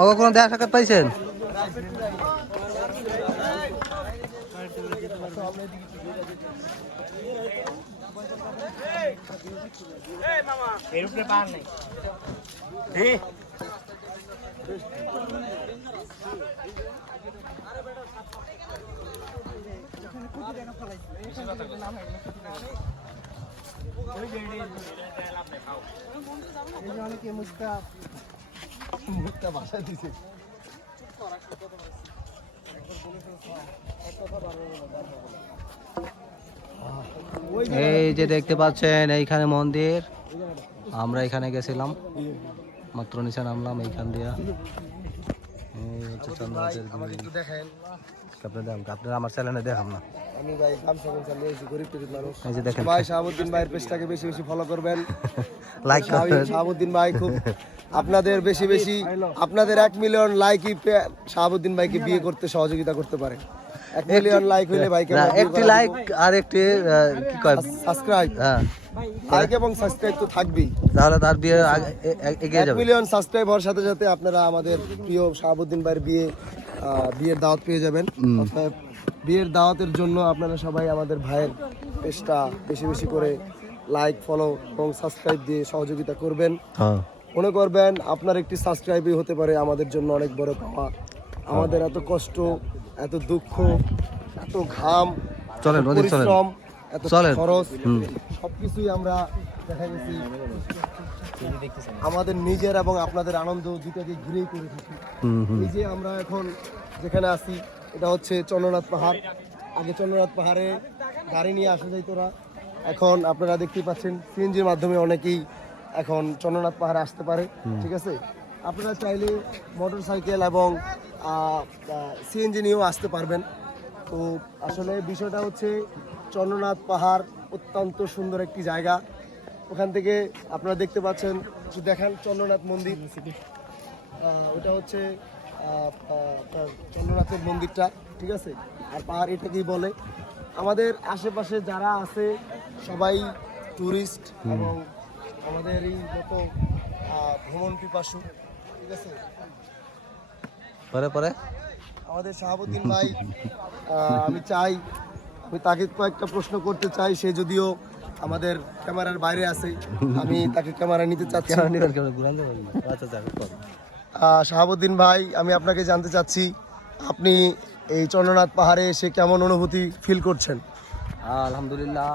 ওকে কোনো দেখা সাক্ষাৎ পাইছেন? এই যে দেখতে পাচ্ছেন এইখানে মন্দির, আমরা এখানে গেছিলাম মাত্র, নিচে নামলাম এইখান দিয়া। এই হচ্ছে চন্দ্রনাথের আপনারা আমার চ্যানেলে দেখাম না। আমি ভাই গরিব মানুষ। এই যে দেখেন ভাই শাহাবুদ্দিন ভাইয়ের পেজটাকে বেশি বেশি ফলো করবেন, লাইক করবেন। শাহাবুদ্দিন ভাই খুব আপনাদের বেশি বেশি আপনাদের 1 মিলিয়ন লাইকই শাহাবুদ্দিন ভাইকে বিয়ে করতে সহযোগিতা করতে পারে। 1 মিলিয়ন লাইক হইলে ভাইকে একটি লাইক আর একটি কি কয় সাবস্ক্রাইব, হ্যাঁ লাইক এবং সাবস্ক্রাইব তো থাকবেই, তাহলে তার বিয়ে এগিয়ে 1 যাবে। মিলিয়ন সাবস্ক্রাইব হওয়ার সাথে সাথে আপনারা আমাদের প্রিয় শাহাবুদ্দিন ভাইয়ের বিয়ের দাওয়াত পেয়ে যাবেন। অর্থাৎ বিয়ের দাওয়াতের জন্য আপনারা সবাই আমাদের ভাইয়ের পেজটা বেশি বেশি করে লাইক, ফলো এবং সাবস্ক্রাইব দিয়ে সহযোগিতা করবেন। মনে করবেন আপনার একটি সাবস্ক্রাইবই হতে পারে আমাদের জন্য অনেক বড় পাওয়া। আমাদের এত কষ্ট, এত দুঃখ, এত ঘাম, পরিশ্রম, এত খরচ সবকিছুই আমরা দেখা গেছি আমাদের নিজের এবং আপনাদের আনন্দ দুটাকে ঘিরেই করে থাকি। এই যে আমরা এখন যেখানে আছি এটা হচ্ছে চন্দ্রনাথ পাহাড়। আগে চন্দ্রনাথ পাহাড়ে গাড়ি নিয়ে আসা যায় তোরা, এখন আপনারা দেখতেই পাচ্ছেন সিএনজির মাধ্যমে অনেকেই এখন চন্দ্রনাথ পাহাড়ে আসতে পারে। ঠিক আছে, আপনারা চাইলে মোটর সাইকেল এবং সিএনজি নিয়েও আসতে পারবেন। তো আসলে বিষয়টা হচ্ছে চন্দ্রনাথ পাহাড় অত্যন্ত সুন্দর একটি জায়গা। ওখান থেকে আপনারা দেখতে পাচ্ছেন, দেখান চন্দ্রনাথ মন্দির, ওটা হচ্ছে চন্দ্রনাথের মন্দিরটা। ঠিক আছে, আর পাহাড় এটাকেই বলে। আমাদের আশেপাশে যারা আছে সবাই ট্যুরিস্ট এবং আমাদের এই মতো ভ্রমণ পিপাসু। ঠিক আছে, পরে পরে আমাদের শাহাবুদ্দিন ভাই, আমি তাকে কয়েকটা প্রশ্ন করতে চাই। সে যদিও আমাদের ক্যামেরার বাইরে আছে, আমি তাকে ক্যামেরা নিতে চাচ্ছি। শাহাবুদ্দিন ভাই, আমি আপনাকে জানতে চাচ্ছি আপনি এই চন্দ্রনাথ পাহাড়ে এসে কেমন অনুভূতি ফিল করছেন? আলহামদুলিল্লাহ,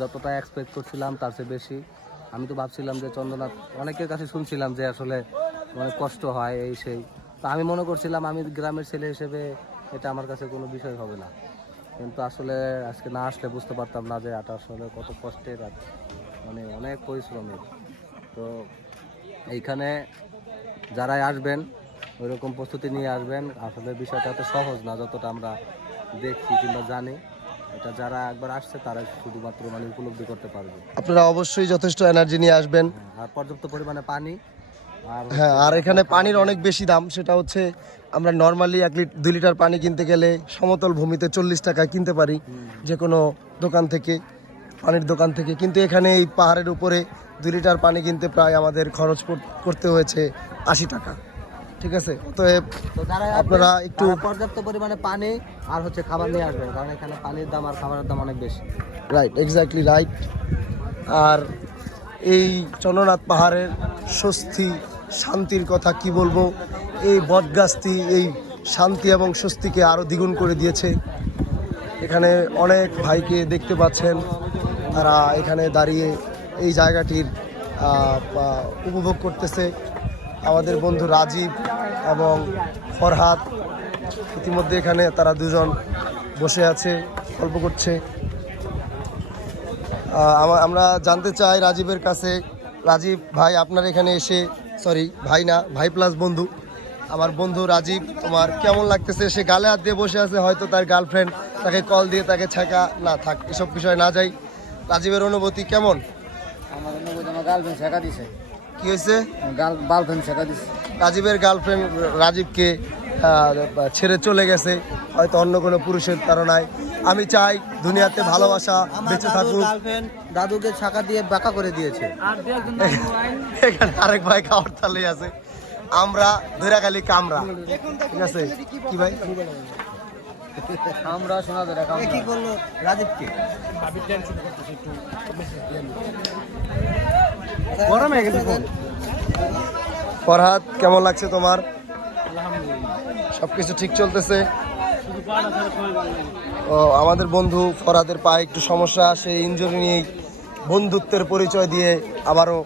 যতটা এক্সপেক্ট করছিলাম তার চেয়ে বেশি। আমি তো ভাবছিলাম যে চন্দ্রনাথ, অনেকের কাছে শুনছিলাম যে আসলে অনেক কষ্ট হয় এই সেই, তা আমি মনে করছিলাম আমি গ্রামের ছেলে হিসেবে এটা আমার কাছে কোনো বিষয় হবে না, কিন্তু আসলে আজকে না আসলে বুঝতে পারতাম না যে এটা আসলে কত কষ্টের আর মানে অনেক পরিশ্রমের। তো এইখানে যারাই আসবেন ওইরকম প্রস্তুতি নিয়ে আসবেন। আসলে বিষয়টা এত সহজ না যতটা আমরা দেখছি কিংবা জানি। এটা যারা একবার আসছে তারা শুধুমাত্র মানে উপলব্ধি করতে পারবে। আপনারা অবশ্যই যথেষ্ট এনার্জি নিয়ে আসবেন, আর পর্যাপ্ত পরিমাণে পানি। হ্যাঁ, আর এখানে পানির অনেক বেশি দাম। সেটা হচ্ছে আমরা নর্মালি 2 লিটার পানি কিনতে গেলে সমতল ভূমিতে 40 টাকায় কিনতে পারি যে কোনো দোকান থেকে, পানির দোকান থেকে, কিন্তু এখানে এই পাহাড়ের উপরে 2 লিটার পানি কিনতে প্রায় আমাদের খরচ করতে হয়েছে 80 টাকা। ঠিক আছে, অতএব আপনারা একটু পর্যাপ্ত পরিমাণে পানি আর হচ্ছে খাবার নিয়ে আসবেন, কারণ এখানে পানির দাম আর খাবারের দাম অনেক বেশি। Right, exactly right. আর এই চন্দ্রনাথ পাহাড়ের স্বস্তি শান্তির কথা কি বলবো, এই বটগাছটি এই শান্তি এবং স্বস্তিকে আরও দ্বিগুণ করে দিয়েছে। এখানে অনেক ভাইকে দেখতে পাচ্ছেন, তারা এখানে দাঁড়িয়ে এই জায়গাটির উপভোগ করতেছে। আমাদের বন্ধু রাজীব এবং ফরহাদ ইতিমধ্যে এখানে তারা দুজন বসে আছে, গল্প করছে। আমরা জানতে চাই রাজীবের কাছে, রাজীব ভাই আপনার এখানে এসে, সরি ভাই না, ভাই প্লাস বন্ধু, আমার বন্ধু রাজীব, তোমার কেমন লাগতেছে? সে গালে হাত দিয়ে বসে আছে, হয়তো তার গার্লফ্রেন্ড তাকে কল দিয়ে তাকে ছেঁকা না, থাক এসব বিষয় না যাই। রাজীবের অনুভূতি কেমন? আমার অনুভূতি, আমার গার্লফ্রেন্ড ছেঁকা দিছে। কি হয়েছে? গার্লফ্রেন্ড ছেঁকা দিছে। রাজীবের গার্লফ্রেন্ড রাজীবকে ছেড়ে চলে গেছে, হয়তো অন্য কোনো পুরুষের তাড়নায়। আমি চাই দুনিয়াতে ভালোবাসা বেঁচে থাকুক। দাদুকে ছাকা দিয়ে বাঁকা করে দিয়েছে। এখানে আরেক ভাই খাওয়ার তালে আছে। আমরা ধৈরা খালি কামরা। ঠিক আছে কি ভাই? আমরা শোনা যায় কি বললো রাজীবকে? ফরহাদ কেমন লাগছে তোমার? সবকিছু ঠিক চলতেছে? ও আমাদের বন্ধু ফরহাদের পায়ে একটু সমস্যা, সেই ইনজুরি নিয়েই বন্ধুত্বের পরিচয় দিয়ে আবারও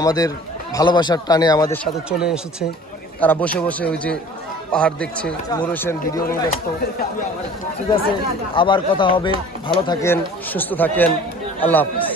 আমাদের ভালোবাসার টানে আমাদের সাথে চলে এসেছে। তারা বসে বসে ওই যে পাহাড় দেখছে, নূর হোসেন ভিডিও নিয়ে ব্যস্ত। ঠিক আছে, আবার কথা হবে। ভালো থাকেন, সুস্থ থাকেন, আল্লাহ হাফেজ।